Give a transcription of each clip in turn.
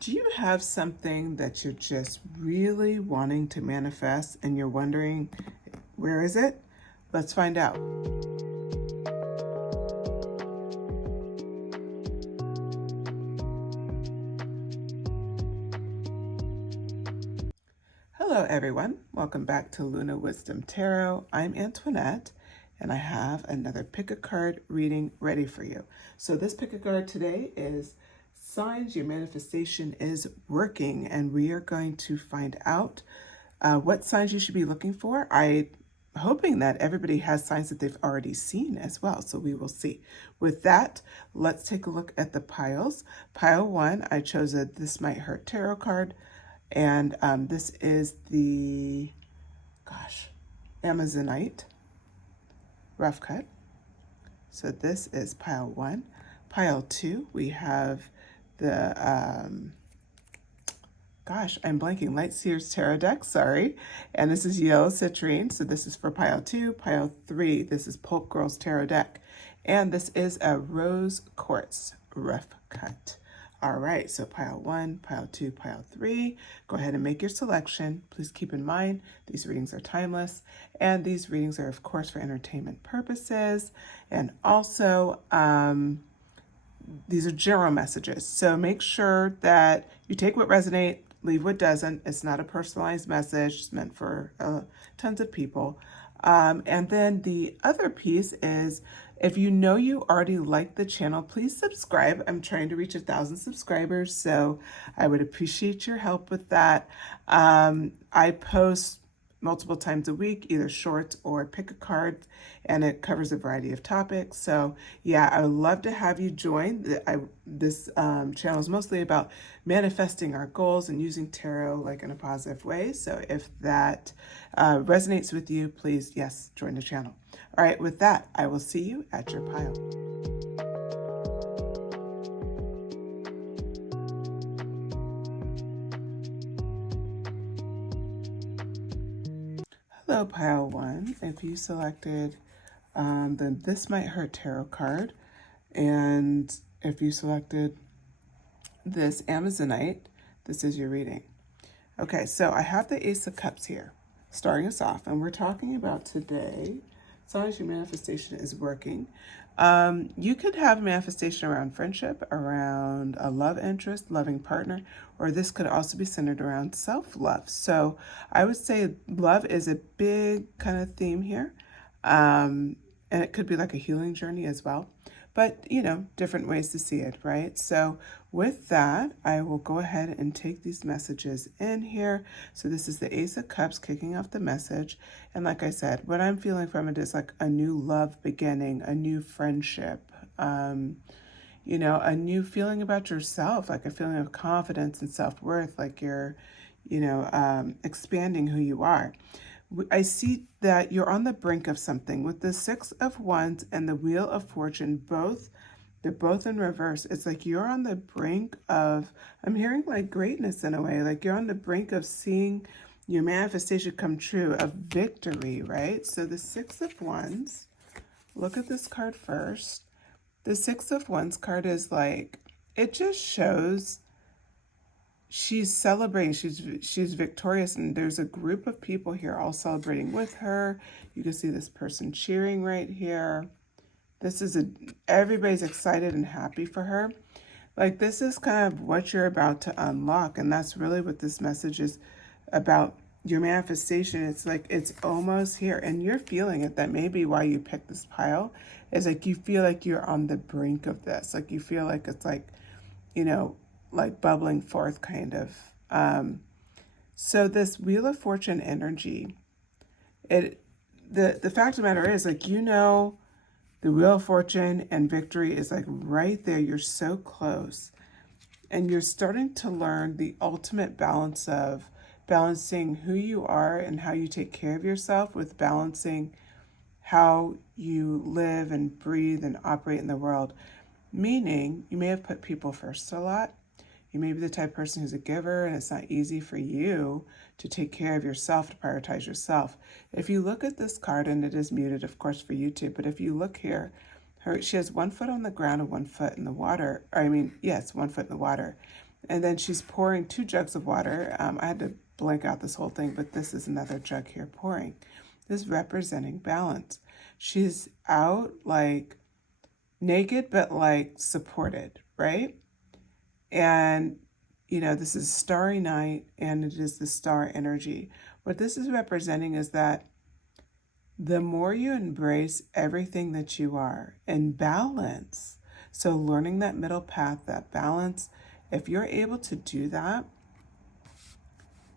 Do you have something that you're just really wanting to manifest and you're wondering, where is it? Let's find out. Hello, everyone. Welcome back to Luna Wisdom Tarot. I'm Antoinette, and I have another pick a card reading ready for you. So this pick a card today is signs your manifestation is working, and we are going to find out what signs you should be looking for. I'm hoping that everybody has signs that they've already seen as well, so we will see. With that, let's take a look at the piles. Pile 1, I chose a This Might Hurt tarot card, and this is the, Amazonite rough cut. So this is pile 1. Pile 2, we have the, I'm blanking, Light Seers Tarot deck, sorry. And this is Yellow Citrine, so this is for pile 2. Pile 3, this is Pulp Girls Tarot deck. And this is a Rose Quartz rough cut. All right, so pile 1, pile 2, pile 3. Go ahead and make your selection. Please keep in mind, these readings are timeless, and these readings are, of course, for entertainment purposes. And also, these are general messages. So make sure that you take what resonates, leave what doesn't. It's not a personalized message. It's meant for tons of people. And then the other piece is, if you know you already like the channel, please subscribe. I'm trying to reach 1,000 subscribers, so I would appreciate your help with that. I post multiple times a week, either shorts or pick a card, and it covers a variety of topics. So yeah, I would love to have you join. This channel is mostly about manifesting our goals and using tarot like in a positive way. So if that resonates with you, please, yes, join the channel. All right, with that, I will see you at your pile. Hello, pile 1. If you selected the This Might Hurt tarot card, and if you selected this Amazonite, this is your reading. Okay, so I have the Ace of Cups here, starting us off, and we're talking about today, signs your manifestation is working. You could have manifestation around friendship, around a love interest, loving partner, or this could also be centered around self-love. So I would say love is a big kind of theme here. And it could be like a healing journey as well. But, different ways to see it, right? So with that, I will go ahead and take these messages in here. So this is the Ace of Cups kicking off the message. And like I said, what I'm feeling from it is like a new love beginning, a new friendship, a new feeling about yourself, like a feeling of confidence and self-worth, like you're, expanding who you are. I see that you're on the brink of something. With the Six of Wands and the Wheel of Fortune, they're both in reverse. It's like you're on the brink of, I'm hearing like greatness in a way, like you're on the brink of seeing your manifestation come true, of victory, right? So the Six of Wands, look at this card first. The Six of Wands card is like, it just shows she's celebrating, she's victorious, and there's a group of people here all celebrating with her. You can see this person cheering right here. This is everybody's excited and happy for her. Like, this is kind of what you're about to unlock, and that's really what this message is about. Your manifestation, it's like it's almost here, and you're feeling it. That may be why you picked this pile, is like you feel like you're on the brink of this. Like you feel like it's like, like bubbling forth kind of. So this Wheel of Fortune energy, the fact of the matter is, like, the Wheel of Fortune and victory is like right there. You're so close. And you're starting to learn the ultimate balance of balancing who you are and how you take care of yourself with balancing how you live and breathe and operate in the world. Meaning, you may have put people first a lot. You may be the type of person who's a giver, and it's not easy for you to take care of yourself, to prioritize yourself. If you look at this card, and it is muted, of course, for YouTube, but if you look here, She has 1 foot on the ground and 1 foot in the water. Or, I mean, yes, 1 foot in the water. And then she's pouring 2 jugs of water. I had to blank out this whole thing, but this is another jug here pouring. This is representing balance. She's out like naked, but like supported, right? And, you know, this is starry night and it is the star energy. What this is representing is that the more you embrace everything that you are in balance, so learning that middle path, that balance, if you're able to do that,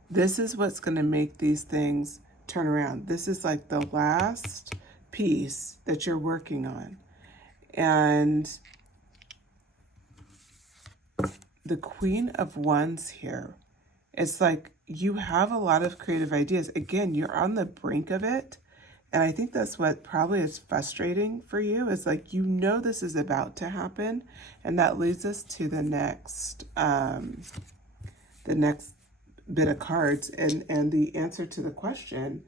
this is what's going to make these things turn around. This is like the last piece that you're working on. And the Queen of Wands here, it's like you have a lot of creative ideas. Again, you're on the brink of it. And I think that's what probably is frustrating for you, is like, you know, this is about to happen. And that leads us to the next bit of cards and the answer to the question,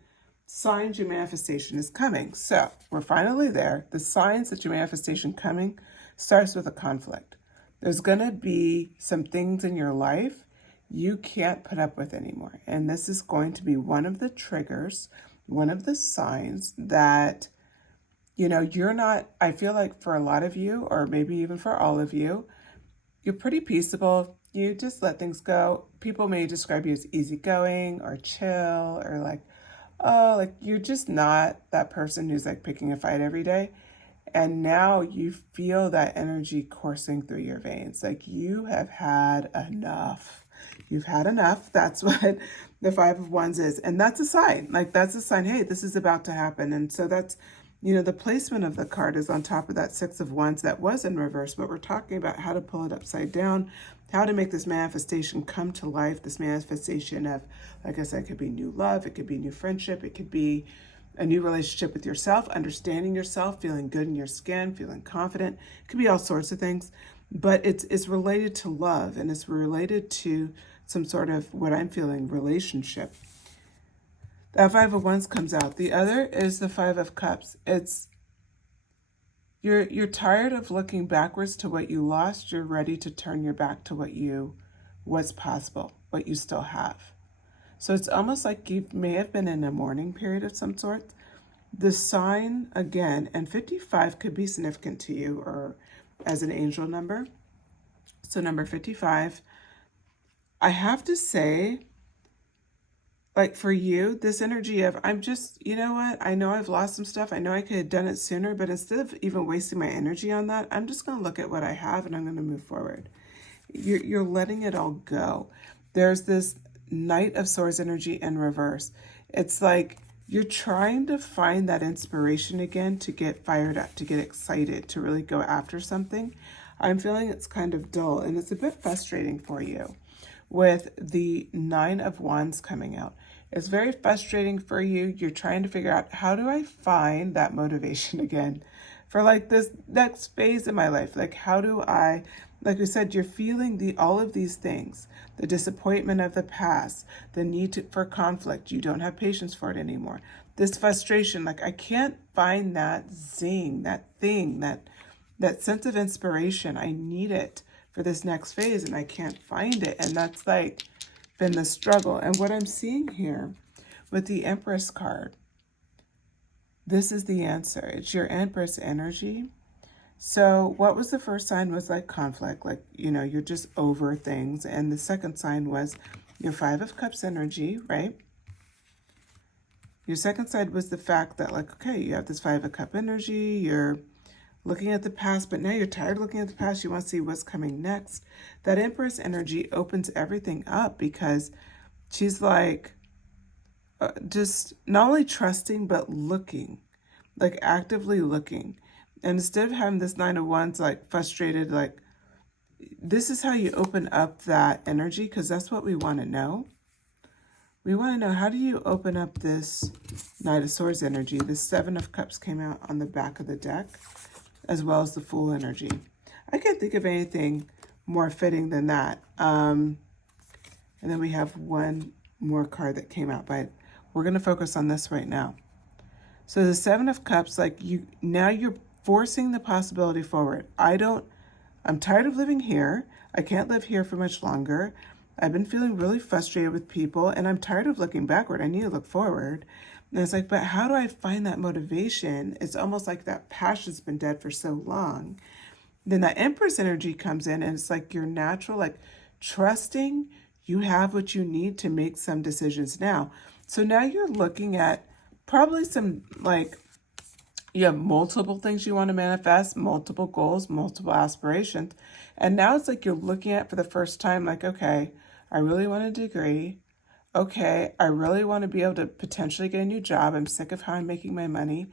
signs your manifestation is coming. So we're finally there. The signs that your manifestation coming starts with a conflict. There's going to be some things in your life you can't put up with anymore. And this is going to be one of the triggers, one of the signs that, you know, you're not, I feel like for a lot of you, or maybe even for all of you, you're pretty peaceable. You just let things go. People may describe you as easygoing or chill, or like, oh, like you're just not that person who's like picking a fight every day. And now you feel that energy coursing through your veins. Like you have had enough. You've had enough. That's what the Five of Wands is. And that's a sign. Like that's a sign, hey, this is about to happen. And so that's, you know, the placement of the card is on top of that Six of Wands that was in reverse. But we're talking about how to pull it upside down, how to make this manifestation come to life. This manifestation of, like I said, it could be new love. It could be new friendship. It could be a new relationship with yourself, understanding yourself, feeling good in your skin, feeling confident. It could be all sorts of things, but it's related to love, and it's related to some sort of, what I'm feeling, relationship. That Five of Wands comes out. The other is the Five of Cups. It's you're tired of looking backwards to what you lost. You're ready to turn your back to what's possible, what you still have. So it's almost like you may have been in a mourning period of some sort. The sign, again, and 55 could be significant to you or as an angel number. So number 55, I have to say, like for you, this energy of, I'm just, you know what? I know I've lost some stuff. I know I could have done it sooner, but instead of even wasting my energy on that, I'm just going to look at what I have and I'm going to move forward. You're letting it all go. There's this Knight of Swords energy in reverse. It's like you're trying to find that inspiration again to get fired up, to get excited, to really go after something. I'm feeling it's kind of dull and it's a bit frustrating for you with the Nine of Wands coming out. It's very frustrating for you. You're trying to figure out, how do I find that motivation again for like this next phase in my life? Like, how do I, like we said, you're feeling all of these things, the disappointment of the past, the need for conflict. You don't have patience for it anymore. This frustration, like I can't find that zing, that thing, that sense of inspiration. I need it for this next phase and I can't find it. And that's like been the struggle. And what I'm seeing here with the Empress card, this is the answer. It's your Empress energy. So what was the first sign was like conflict, like, you know, you're just over things. And the second sign was your Five of Cups energy, right? Your second side was the fact that like, okay, you have this Five of Cup energy, you're looking at the past, but now you're tired of looking at the past. You want to see what's coming next. That Empress energy opens everything up because she's like just not only trusting, but looking, like actively looking. And instead of having this Nine of Wands, like frustrated, like this is how you open up that energy, because that's what we want to know. We want to know, how do you open up this Knight of Swords energy? The Seven of Cups came out on the back of the deck, as well as the Fool energy. I can't think of anything more fitting than that. And then we have one more card that came out, but we're going to focus on this right now. So the Seven of Cups, like now you're forcing the possibility forward. I'm tired of living here. I can't live here for much longer. I've been feeling really frustrated with people, and I'm tired of looking backward. I need to look forward. And it's like, but how do I find that motivation? It's almost like that passion's been dead for so long. Then that Empress energy comes in, and it's like your natural, like trusting you have what you need to make some decisions now. So now you're looking at probably some, like, you have multiple things you want to manifest, multiple goals, multiple aspirations. And now it's like you're looking at for the first time, like, okay, I really want a degree. Okay, I really want to be able to potentially get a new job. I'm sick of how I'm making my money.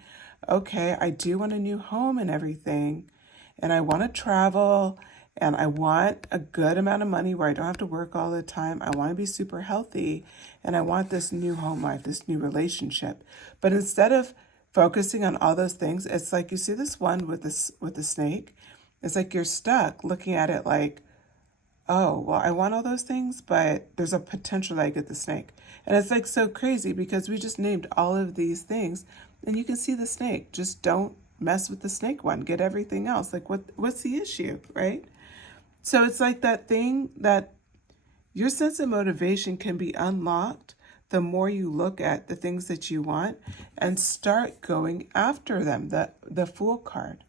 Okay, I do want a new home and everything. And I want to travel. And I want a good amount of money where I don't have to work all the time. I want to be super healthy. And I want this new home life, this new relationship. But instead of focusing on all those things, it's like you see this one with the snake. It's like you're stuck looking at it like, oh, well, I want all those things, but there's a potential that I get the snake. And it's like so crazy because we just named all of these things and you can see the snake. Just don't mess with the snake one. Get everything else. Like what's the issue, right? So it's like that thing that your sense of motivation can be unlocked the more you look at the things that you want and start going after them. The Fool card.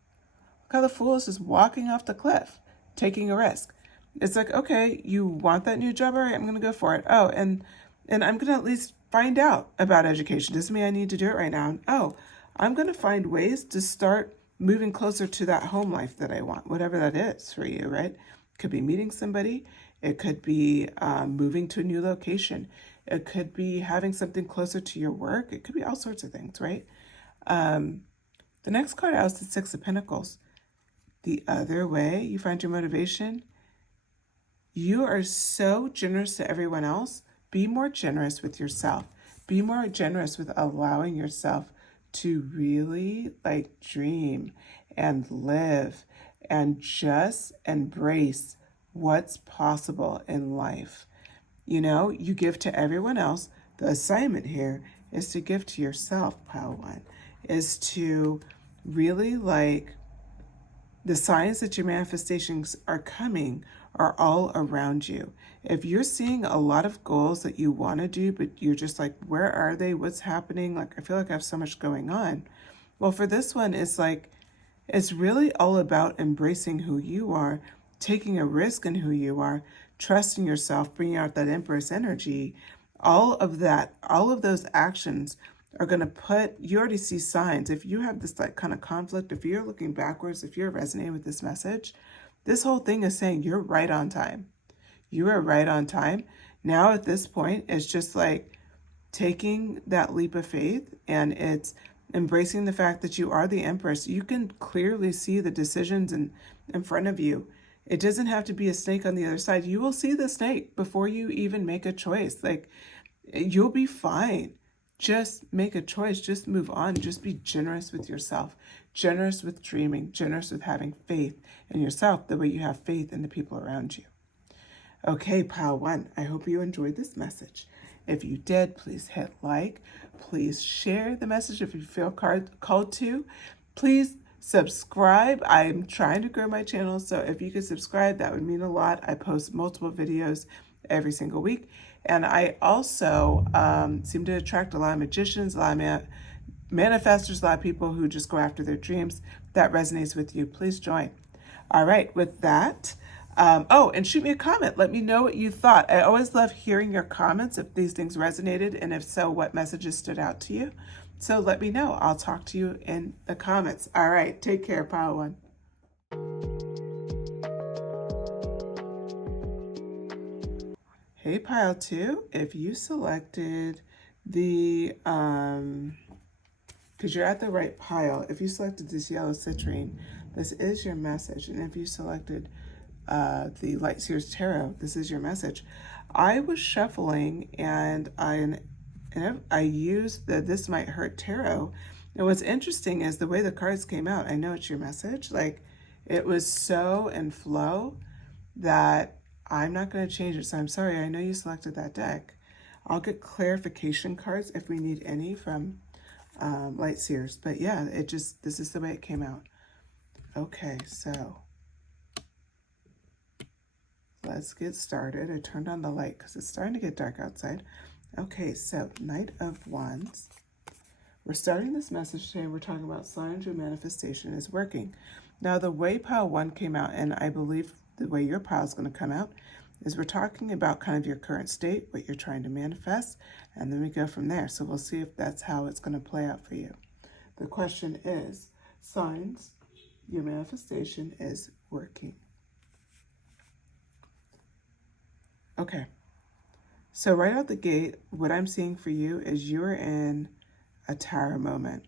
Look how the Fool is just walking off the cliff, taking a risk. It's like, okay, you want that new job? All right, I'm going to go for it. Oh, and I'm going to at least find out about education. Doesn't mean I need to do it right now. Oh, I'm going to find ways to start moving closer to that home life that I want, whatever that is for you, right? It could be meeting somebody. It could be moving to a new location. It could be having something closer to your work. It could be all sorts of things, right? The next card out is the Six of Pentacles. The other way you find your motivation, you are so generous to everyone else. Be more generous with yourself. Be more generous with allowing yourself to really like dream and live and just embrace what's possible in life. You know, you give to everyone else. The assignment here is to give to yourself, pile one, is to really like the signs that your manifestations are coming are all around you. If you're seeing a lot of goals that you want to do, but you're just like, where are they? What's happening? Like, I feel like I have so much going on. Well, for this one, it's like, it's really all about embracing who you are, taking a risk in who you are, trusting yourself, bringing out that Empress energy. All of that, all of those actions are going to put, you already see signs. If you have this like kind of conflict, if you're looking backwards, if you're resonating with this message, this whole thing is saying you're right on time. You are right on time. Now at this point, it's just like taking that leap of faith and it's embracing the fact that you are the Empress. You can clearly see the decisions in front of you. It doesn't have to be a snake on the other side. You will see the snake before you even make a choice. Like, you'll be fine. Just make a choice. Just move on. Just be generous with yourself. Generous with dreaming. Generous with having faith in yourself the way you have faith in the people around you. Okay, pile one. I hope you enjoyed this message. If you did, please hit like. Please share the message if you feel called to. Please subscribe. I'm trying to grow my channel, so if you could subscribe, that would mean a lot. I post multiple videos every single week. And I also seem to attract a lot of magicians, a lot of manifestors, a lot of people who just go after their dreams. If that resonates with you, please join. All right, with that, and shoot me a comment. Let me know what you thought. I always love hearing your comments if these things resonated, and if so, what messages stood out to you. So let me know. I'll talk to you in the comments. All right, take care, pile one. Hey, pile two, if you selected the, because you're at the right pile, if you selected this yellow citrine, this is your message. And if you selected the Light Seers Tarot, this is your message. I was shuffling and I used the This Might Hurt Tarot. And what's interesting is the way the cards came out. I know it's your message. Like, it was so in flow that I'm not going to change it. So I'm sorry. I know you selected that deck. I'll get clarification cards if we need any from Light Seers. But yeah, this is the way it came out. Okay, so let's get started. I turned on the light because it's starting to get dark outside. Okay, so Knight of Wands. We're starting this message today. We're talking about signs your manifestation is working. Now, the way pile 1 came out, and I believe the way your pile is going to come out, is we're talking about kind of your current state, what you're trying to manifest, and then we go from there. So we'll see if that's how it's going to play out for you. The question is, signs your manifestation is working. Okay, so right out the gate, what I'm seeing for you is you're in a tower moment.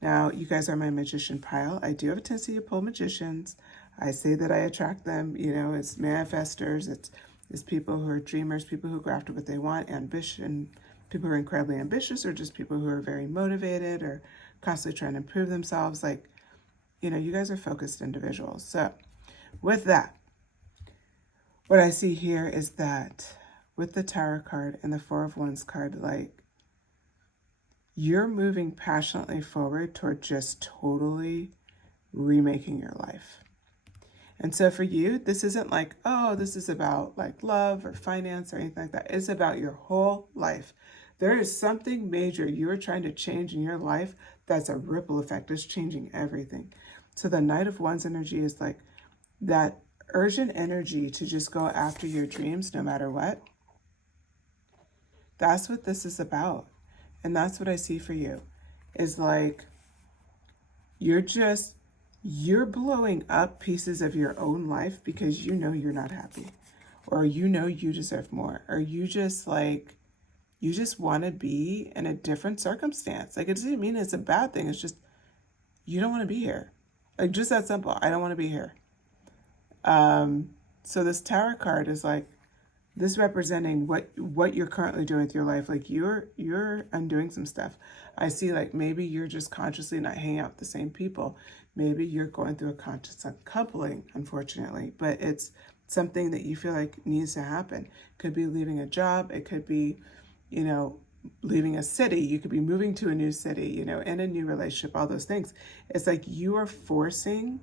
Now, you guys are my magician pile. I do have a tendency to pull magicians. I say that I attract them, you know, it's manifestors, it's people who are dreamers, people who go after what they want, ambition, people who are incredibly ambitious, or just people who are very motivated or constantly trying to improve themselves. Like, you know, you guys are focused individuals. So with that, what I see here is that with the Tower card and the Four of Wands card, like, you're moving passionately forward toward just totally remaking your life. And so for you, this isn't like, oh, this is about like love or finance or anything like that. It's about your whole life. There is something major you're trying to change in your life that's a ripple effect. It's changing everything. So the Knight of Wands energy is like that urgent energy to just go after your dreams no matter what. That's what this is about. And that's what I see for you, is like you're blowing up pieces of your own life because you know you're not happy, or you know you deserve more, or you just want to be in a different circumstance. Like, it doesn't mean it's a bad thing. It's just you don't want to be here. Like, just that simple. I don't want to be here. So this Tower card is like this representing what you're currently doing with your life. Like, you're undoing some stuff. I see, like, maybe you're just consciously not hanging out with the same people. Maybe you're going through a conscious uncoupling, unfortunately, but it's something that you feel like needs to happen. Could be leaving a job. It could be, you know, leaving a city. You could be moving to a new city, you know, in a new relationship, all those things. It's like you are forcing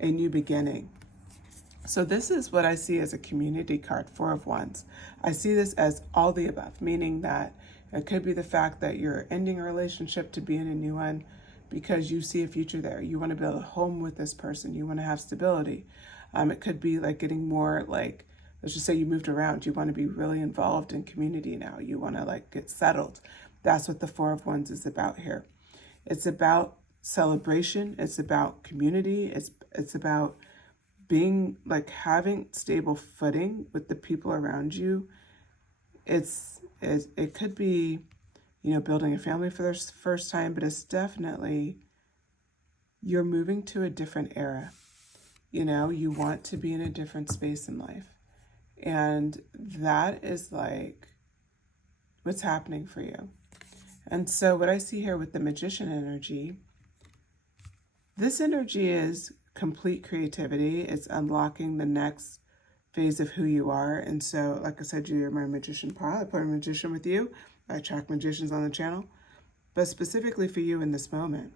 a new beginning. So this is what I see as a community card, Four of Wands. I see this as all the above, meaning that it could be the fact that you're ending a relationship to be in a new one because you see a future there. You want to build a home with this person. You want to have stability. It could be like getting more, like, let's just say you moved around. You want to be really involved in community now. You want to like get settled. That's what the Four of Wands is about here. It's about celebration. It's about community. It's about being like having stable footing with the people around you. It could be, you know, building a family for the first time, but it's definitely you're moving to a different era. You know, you want to be in a different space in life. And that is like what's happening for you. And so what I see here with the Magician energy, this energy is complete creativity. It's unlocking the next phase of who you are. And so, like I said, you're my magician pile. I put a magician with you. I attract magicians on the channel. But specifically for you in this moment,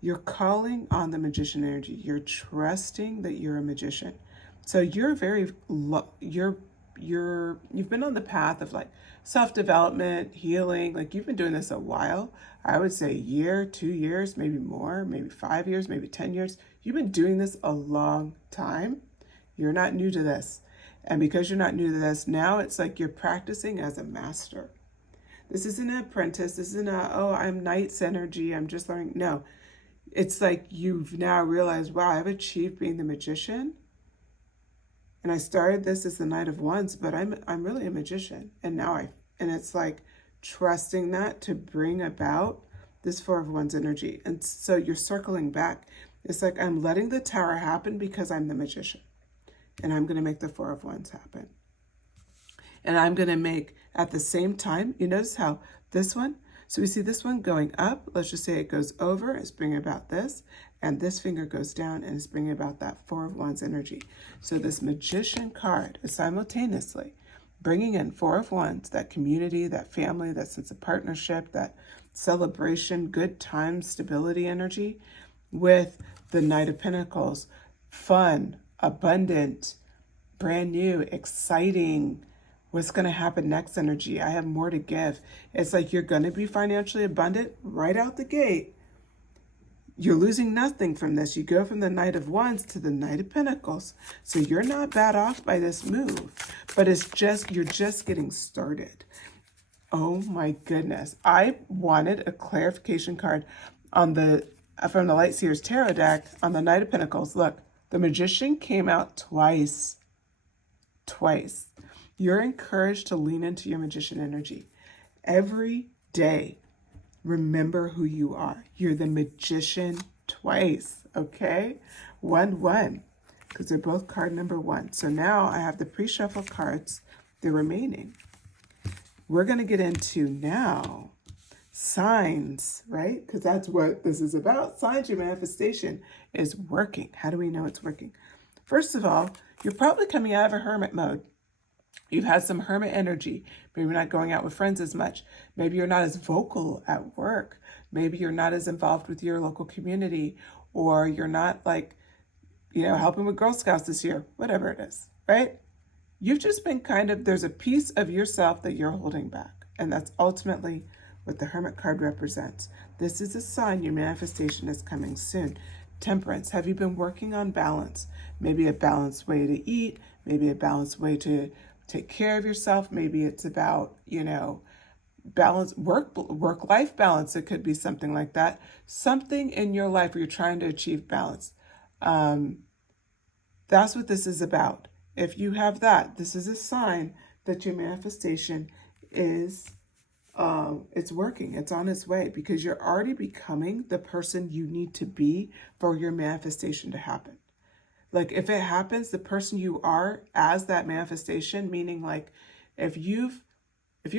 you're calling on the magician energy. You're trusting that you're a magician. So you're you've been on the path of like self-development, healing. Like, you've been doing this a while. I would say a year, 2 years, maybe more, maybe 5 years, maybe 10 years. You've been doing this a long time. You're not new to this. And because you're not new to this, now it's like you're practicing as a master. This isn't an apprentice. This isn't oh, I'm Knight's energy, I'm just learning. No, it's like you've now realized, wow, I've achieved being the magician. And I started this as the Knight of Wands, but I'm really a magician. And it's like trusting that to bring about this Four of Wands energy. And so you're circling back. It's like I'm letting the Tower happen because I'm the magician. And I'm going to make the Four of Wands happen. And I'm going to make, at the same time, you notice how this one, so we see this one going up. Let's just say it goes over, it's bringing about this. And this finger goes down and it's bringing about that Four of Wands energy. So this Magician card is simultaneously bringing in Four of Wands, that community, that family, that sense of partnership, that celebration, good times, stability energy, with the Knight of Pentacles, fun, abundant, brand new, exciting, what's going to happen next energy. I have more to give. It's like you're going to be financially abundant right out the gate. You're losing nothing from this. You go from the Knight of Wands to the Knight of Pentacles. So you're not bad off by this move, but you're just getting started. Oh my goodness. I wanted a clarification card on from the Light Seers Tarot deck on the Knight of Pentacles. Look, the Magician came out twice. Twice. You're encouraged to lean into your Magician energy. Every day, remember who you are. You're the Magician twice, okay? 1-1, because they're both card number 1. So now I have the pre-shuffle cards, the remaining. We're going to get into now signs, right? Because that's what this is about. Signs your manifestation is working. How do we know it's working? First of all, you're probably coming out of a hermit mode. You've had some hermit energy. Maybe you're not going out with friends as much. Maybe you're not as vocal at work. Maybe you're not as involved with your local community, or you're not helping with Girl Scouts this year, whatever it is, right? You've just been there's a piece of yourself that you're holding back. And that's ultimately what the Hermit card represents. This is a sign your manifestation is coming soon. Temperance. Have you been working on balance? Maybe a balanced way to eat, maybe a balanced way to take care of yourself. Maybe it's about, balance, work-life balance. It could be something like that. Something in your life where you're trying to achieve balance. That's what this is about. If you have that, this is a sign that your manifestation is, it's working. It's on its way, because you're already becoming the person you need to be for your manifestation to happen. Like if it happens, the person you are as that manifestation, meaning like if you're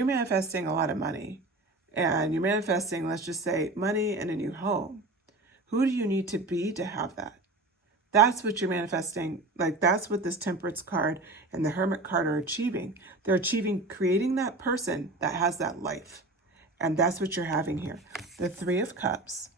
manifesting a lot of money and you're manifesting, let's just say money and a new home, who do you need to be to have that? That's what you're manifesting. Like that's what this Temperance card and the Hermit card are achieving. They're achieving creating that person that has that life. And that's what you're having here. The Three of Cups.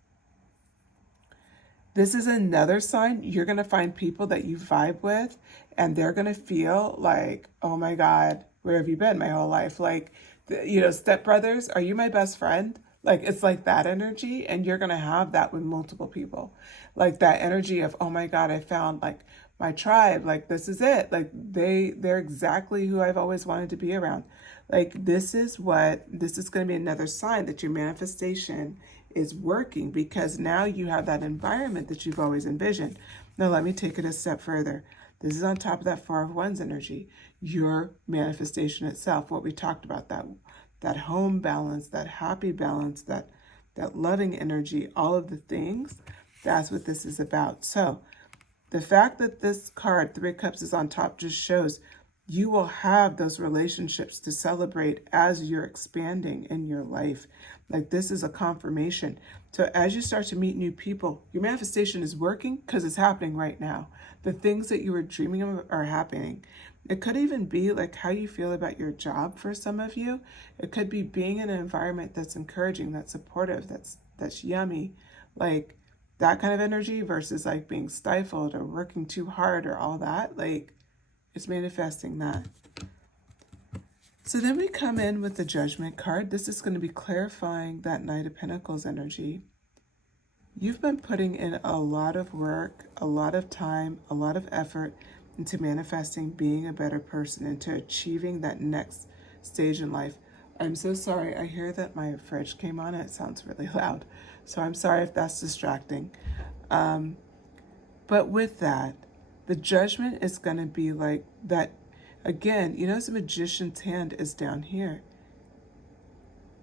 This is another sign you're going to find people that you vibe with, and they're going to feel like, oh my God, where have you been my whole life? Like, stepbrothers, are you my best friend? Like, it's like that energy, and you're going to have that with multiple people. Like that energy of, oh my God, I found like my tribe. Like, this is it. Like they're exactly who I've always wanted to be around. Like, this is going to be another sign that your manifestation is working, because now you have that environment that you've always envisioned. Now, let me take it a step further. This is on top of that Four of Wands energy, your manifestation itself, what we talked about, that home balance, that happy balance, that loving energy, all of the things, that's what this is about. So the fact that this card, Three of Cups, is on top just shows you will have those relationships to celebrate as you're expanding in your life. Like, this is a confirmation. So as you start to meet new people, your manifestation is working because it's happening right now. The things that you were dreaming of are happening. It could even be like how you feel about your job for some of you. It could be being in an environment that's encouraging, that's supportive, that's yummy. Like that kind of energy versus like being stifled or working too hard or all that. Like, it's manifesting that. So then we come in with the Judgment card. This is going to be clarifying that Knight of Pentacles energy. You've been putting in a lot of work, a lot of time, a lot of effort into manifesting being a better person, into achieving that next stage in life. I'm so sorry. I hear that my fridge came on. It sounds really loud. So I'm sorry if that's distracting. But with that, the Judgment is going to be like that. Again, the Magician's hand is down here.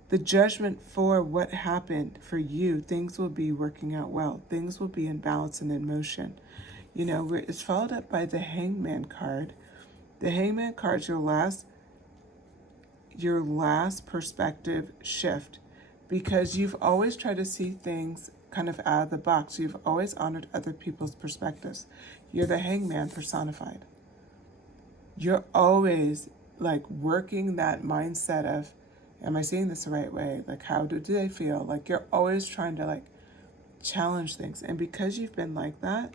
The judgment for what happened for you, things will be working out well. Things will be in balance and in motion. It's followed up by the Hangman card. The Hangman card is your last perspective shift, because you've always tried to see things kind of out of the box. You've always honored other people's perspectives. You're the Hangman personified. You're always like working that mindset of, am I saying this the right way? Like, how do they feel? Like, you're always trying to like challenge things. And because you've been like that,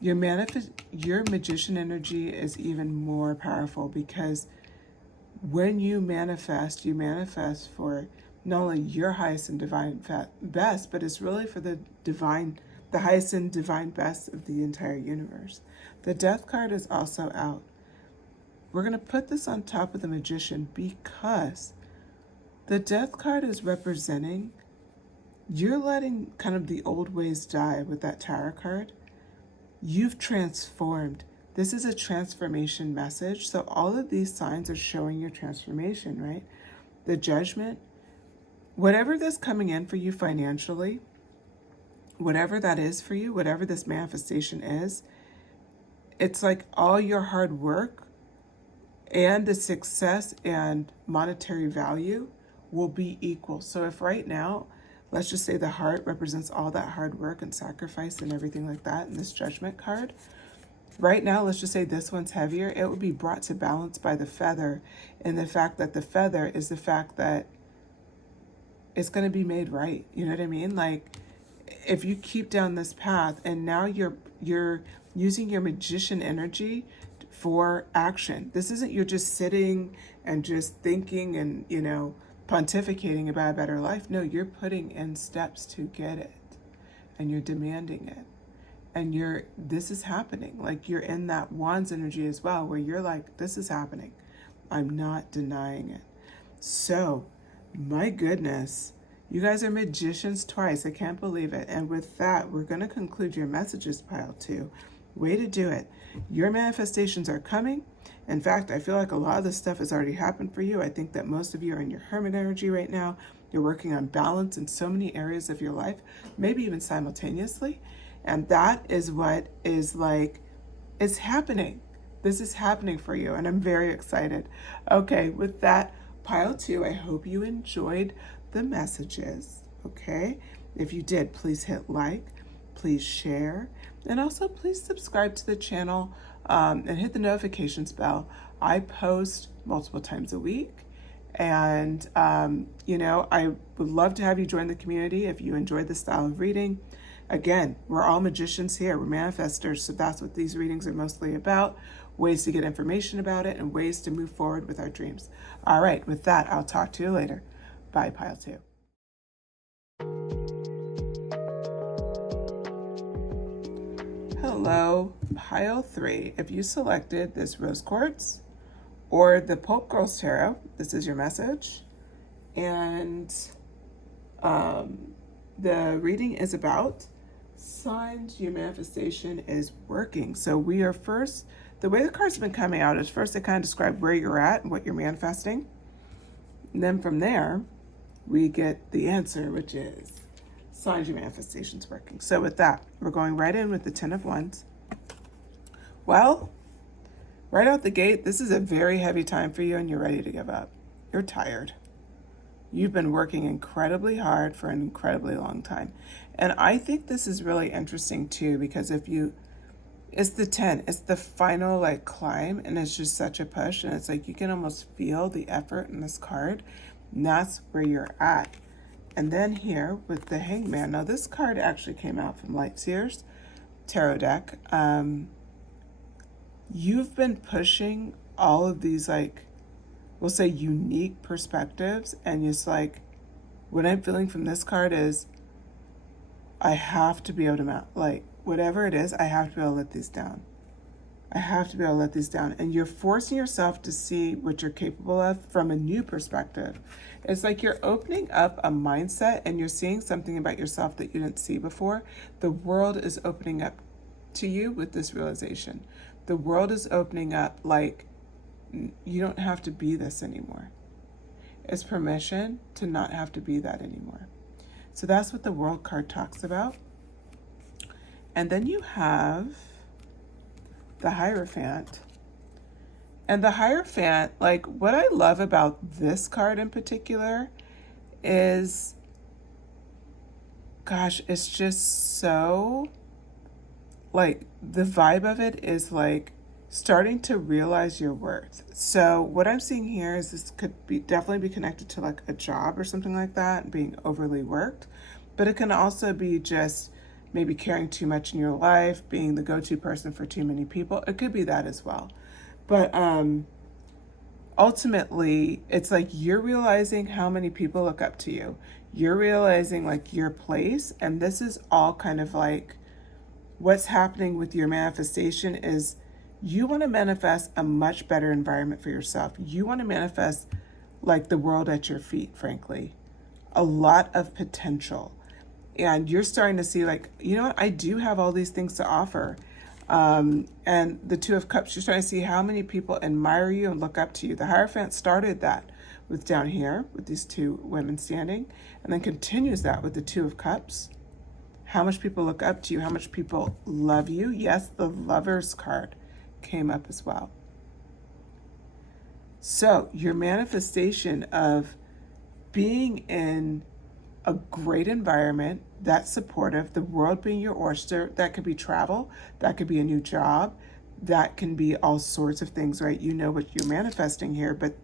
your magician energy is even more powerful, because when you manifest for not only your highest and divine best, but it's really for the highest and divine best of the entire universe. The Death card is also out. We're going to put this on top of the Magician because the Death card is representing you're letting kind of the old ways die with that Tower card. You've transformed. This is a transformation message. So all of these signs are showing your transformation, right? The Judgment, whatever that's coming in for you financially, whatever that is for you, whatever this manifestation is, it's like all your hard work and the success and monetary value will be equal. So if right now, let's just say the heart represents all that hard work and sacrifice and everything like that in this Judgment card, right now, let's just say this one's heavier, it would be brought to balance by the feather, and the fact that the feather is the fact that it's going to be made right. You know what I mean? Like, if you keep down this path and now you're using your magician energy for action. This isn't you're just sitting and just thinking and, pontificating about a better life. No, you're putting in steps to get it, and you're demanding it. And this is happening. Like, you're in that Wands energy as well, where you're like, this is happening. I'm not denying it. So, my goodness, you guys are magicians twice. I can't believe it. And with that, we're going to conclude your messages pile 2. Way to do it. Your manifestations are coming. In fact, I feel like a lot of this stuff has already happened for you. I think that most of you are in your Hermit energy right now. You're working on balance in so many areas of your life, maybe even simultaneously. And that is what is like, it's happening. This is happening for you, and I'm very excited. Okay, with that, pile 2, I hope you enjoyed the messages, okay? If you did, please hit like, please share, and also please subscribe to the channel and hit the notifications bell. I post multiple times a week, and, I would love to have you join the community if you enjoyed this style of reading. Again, we're all magicians here. We're manifestors, so that's what these readings are mostly about, ways to get information about it and ways to move forward with our dreams. All right, with that, I'll talk to you later. Bye, pile 2. Hello, pile 3. If you selected this Rose Quartz or the Pope Girls Tarot, this is your message. And the reading is about signs your manifestation is working. So we are first, the way the cards have been coming out is first they kind of describe where you're at and what you're manifesting. And then from there, we get the answer, which is signs your manifestation's working. So with that, we're going right in with the 10 of Wands. Well, right out the gate, this is a very heavy time for you and you're ready to give up. You're tired. You've been working incredibly hard for an incredibly long time. And I think this is really interesting too, because it's the 10, it's the final climb, and it's just such a push. And it's like, you can almost feel the effort in this card, and that's where you're at. And then here with the Hangman, now this card actually came out from Lightseer's tarot deck. You've been pushing all of these we'll say unique perspectives, and it's like, what I'm feeling from this card is I have to be able to whatever it is, I have to be able to let these down. I have to be able to let these down. And you're forcing yourself to see what you're capable of from a new perspective. It's like you're opening up a mindset and you're seeing something about yourself that you didn't see before. The world is opening up to you with this realization. The world is opening up you don't have to be this anymore. It's permission to not have to be that anymore. So that's what the World card talks about. And then you have the Hierophant. And the Hierophant, what I love about this card in particular is, gosh, it's just so, the vibe of it is starting to realize your worth. So what I'm seeing here is this could definitely be connected to a job or something like that, being overly worked. But it can also be just maybe caring too much in your life, being the go-to person for too many people. It could be that as well. But ultimately, it's like you're realizing how many people look up to you. You're realizing like your place. And this is all kind of like what's happening with your manifestation is you want to manifest a much better environment for yourself. You want to manifest like the world at your feet, frankly. A lot of potential. And you're starting to see like, you know what, I do have all these things to offer. And the Two of Cups, you're starting to see how many people admire you and look up to you. The Hierophant started that with down here with these two women standing, and then continues that with the Two of Cups. How much people look up to you, how much people love you. Yes, the Lover's card came up as well. So your manifestation of being in a great environment that's supportive, the world being your oyster, that could be travel, that could be a new job, that can be all sorts of things, right? You know what you're manifesting here, but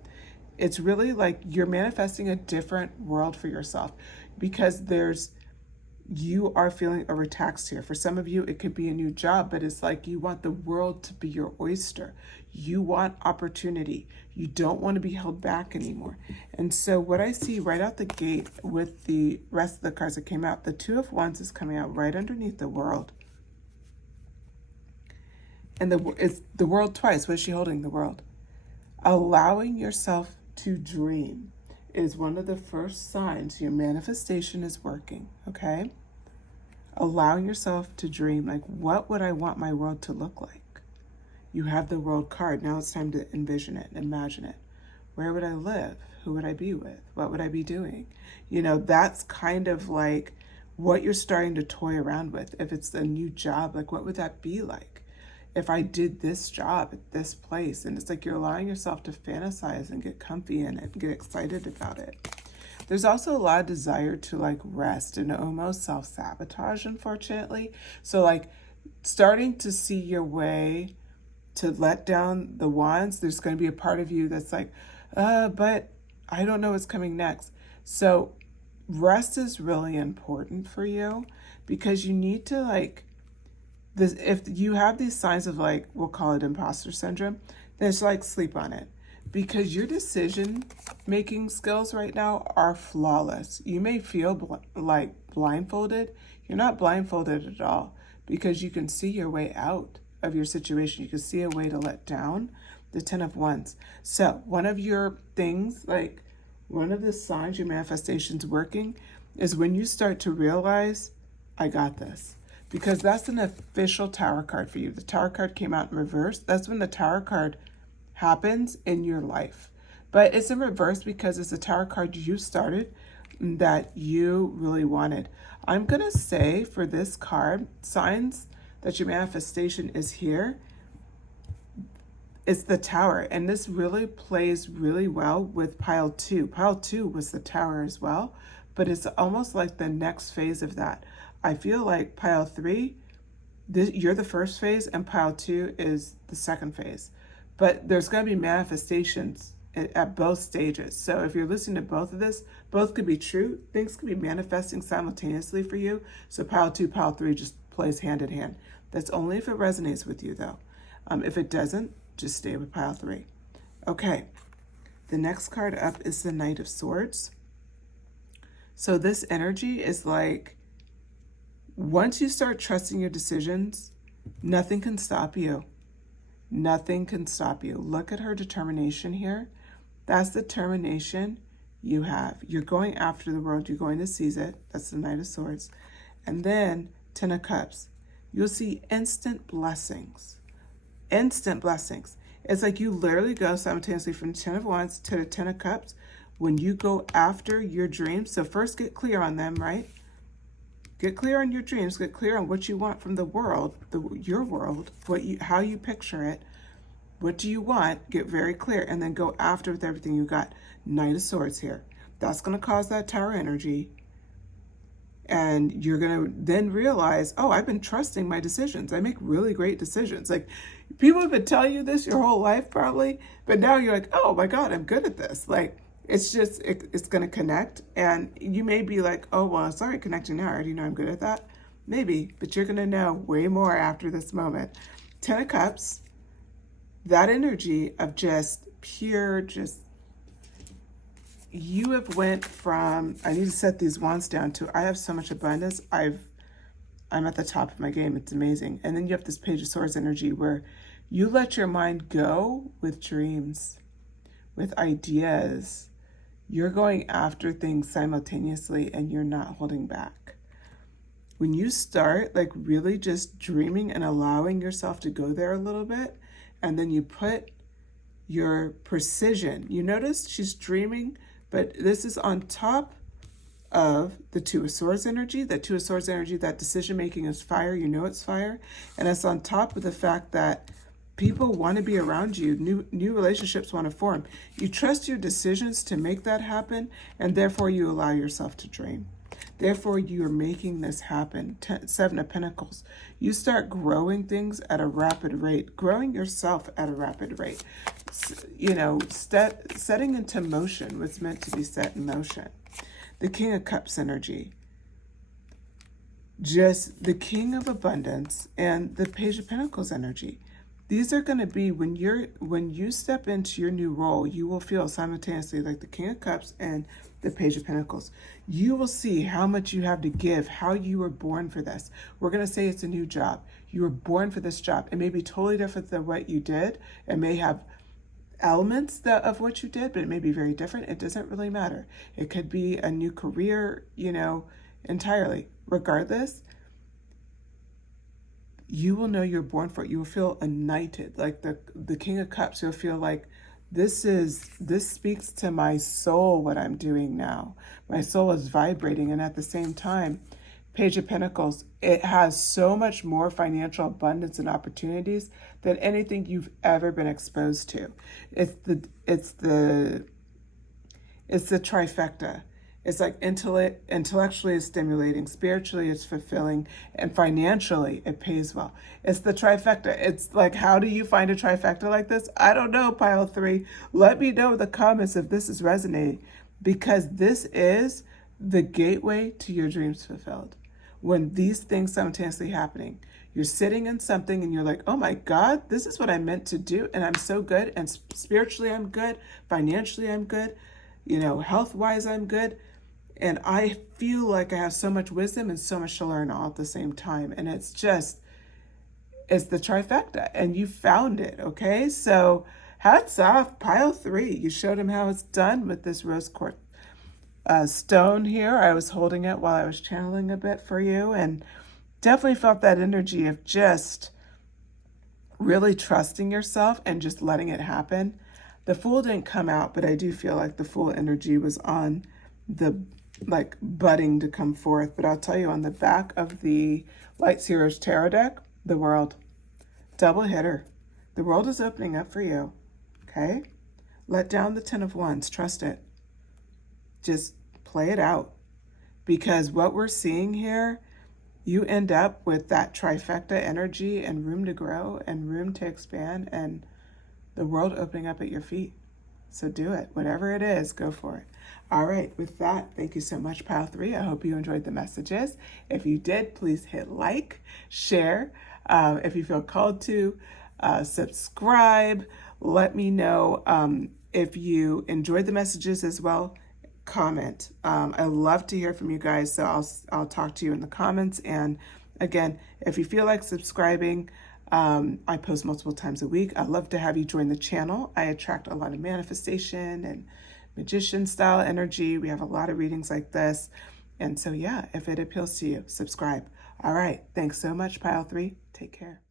it's really like you're manifesting a different world for yourself because you are feeling overtaxed here. For some of you, it could be a new job, but it's like you want the world to be your oyster. You want opportunity. You don't want to be held back anymore. And so what I see right out the gate with the rest of the cards that came out, the Two of Wands is coming out right underneath the World. And it's the World twice. What is she holding? The World. Allowing yourself to dream is one of the first signs your manifestation is working, okay? Allowing yourself to dream, like, what would I want my world to look like? You have the World card. Now it's time to envision it, imagine it. Where would I live? Who would I be with? What would I be doing? You know, that's kind of like what you're starting to toy around with. If it's a new job, like, what would that be like? If I did this job at this place, and it's like you're allowing yourself to fantasize and get comfy in it and get excited about it. There's also a lot of desire to like rest and almost self-sabotage, unfortunately. So like starting to see your way to let down the wands, there's going to be a part of you that's like, but I don't know what's coming next. So rest is really important for you because you need to like, this, if you have these signs of like, we'll call it imposter syndrome, then it's like sleep on it because your decision making skills right now are flawless. You may feel like blindfolded. You're not blindfolded at all because you can see your way out of your situation. You can see a way to let down the Ten of Wands. So one of your things, like one of the signs your manifestation's working is when you start to realize, I got this. Because that's an official Tower card for you. The Tower card came out in reverse. That's when the Tower card happens in your life. But it's in reverse because it's a Tower card you started that you really wanted. I'm going to say for this card, signs that your manifestation is here. It's the Tower. And this really plays really well with pile 2. Pile 2 was the Tower as well. But it's almost like the next phase of that. I feel like pile 3, you're the first phase, and pile 2 is the second phase. But there's going to be manifestations at both stages. So if you're listening to both of this, both could be true. Things could be manifesting simultaneously for you. So pile 2, pile 3 just plays hand in hand. That's only if it resonates with you, though. If it doesn't, just stay with pile 3. Okay. The next card up is the Knight of Swords. So this energy is like, once you start trusting your decisions, nothing can stop you. Nothing can stop you. Look at her determination here. That's the determination you have. You're going after the world. You're going to seize it. That's the Knight of Swords. And then Ten of Cups. You'll see instant blessings. Instant blessings. It's like you literally go simultaneously from the Ten of Wands to the Ten of Cups when you go after your dreams. So first get clear on them, right? Get clear on your dreams. Get clear on what you want from the world, your world, how you picture it. What do you want? Get very clear, and then go after with everything you got. Knight of Swords here. That's going to cause that Tower energy, and you're going to then realize, oh, I've been trusting my decisions. I make really great decisions. Like people have been telling you this your whole life, probably, but now you're like, oh my God, I'm good at this. Like It's just, it's going to connect. And you may be like, oh, well, it's already connecting now. I already know I'm good at that. Maybe, but you're going to know way more after this moment. 10 of Cups, that energy of just pure, just, you have went from, I need to set these wands down to, I have so much abundance. I'm at the top of my game. It's amazing. And then you have this Page of Swords energy where you let your mind go with dreams, with ideas. You're going after things simultaneously and you're not holding back. When you start like really just dreaming and allowing yourself to go there a little bit, and then you put your precision, you notice she's dreaming, but this is on top of the Two of Swords energy. That Two of Swords energy, that decision making is fire. You know it's fire. And it's on top of the fact that people want to be around you. New relationships want to form. You trust your decisions to make that happen, and therefore you allow yourself to dream. Therefore, you are making this happen. Seven of Pentacles. You start growing things at a rapid rate, growing yourself at a rapid rate. You know, setting into motion what's meant to be set in motion. The King of Cups energy. Just the King of Abundance and the Page of Pentacles energy. These are going to be, when you step into your new role, you will feel simultaneously like the King of Cups and the Page of Pentacles. You will see how much you have to give, how you were born for this. We're going to say it's a new job. You were born for this job. It may be totally different than what you did. It may have elements of what you did, but it may be very different. It doesn't really matter. It could be a new career, you know, entirely. Regardless, you will know you're born for it. You will feel united, like the King of Cups. You'll feel like this speaks to my soul, what I'm doing now. My soul is vibrating, and at the same time, Page of Pentacles, it has so much more financial abundance and opportunities than anything you've ever been exposed to. It's the trifecta. It's like intellectually it's stimulating, spiritually it's fulfilling, and financially it pays well. It's the trifecta. It's like, how do you find a trifecta like this? I don't know, pile 3. Let me know in the comments if this is resonating, because this is the gateway to your dreams fulfilled. When these things simultaneously happening, you're sitting in something and you're like, oh my God, this is what I meant to do. And I'm so good. And spiritually, I'm good. Financially, I'm good. You know, health-wise, I'm good. And I feel like I have so much wisdom and so much to learn all at the same time. And it's the trifecta, and you found it. Okay. So hats off, pile 3. You showed him how it's done with this rose quartz stone here. I was holding it while I was channeling a bit for you, and definitely felt that energy of just really trusting yourself and just letting it happen. The Fool didn't come out, but I do feel like the Fool energy was on the like budding to come forth. But I'll tell you, on the back of the Lights Heroes Tarot deck, the World. Double hitter. The world is opening up for you. Okay? Let down the 10 of Wands. Trust it. Just play it out. Because what we're seeing here, you end up with that trifecta energy and room to grow and room to expand and the world opening up at your feet. So do it. Whatever it is, go for it. All right. With that, thank you so much, pile 3. I hope you enjoyed the messages. If you did, please hit like, share. If you feel called to, subscribe. Let me know if you enjoyed the messages as well. Comment. I love to hear from you guys, so I'll talk to you in the comments. And again, if you feel like subscribing, I post multiple times a week. I'd love to have you join the channel. I attract a lot of manifestation and magician style energy. We have a lot of readings like this. And so yeah, if it appeals to you, subscribe. All right. Thanks so much, pile 3. Take care.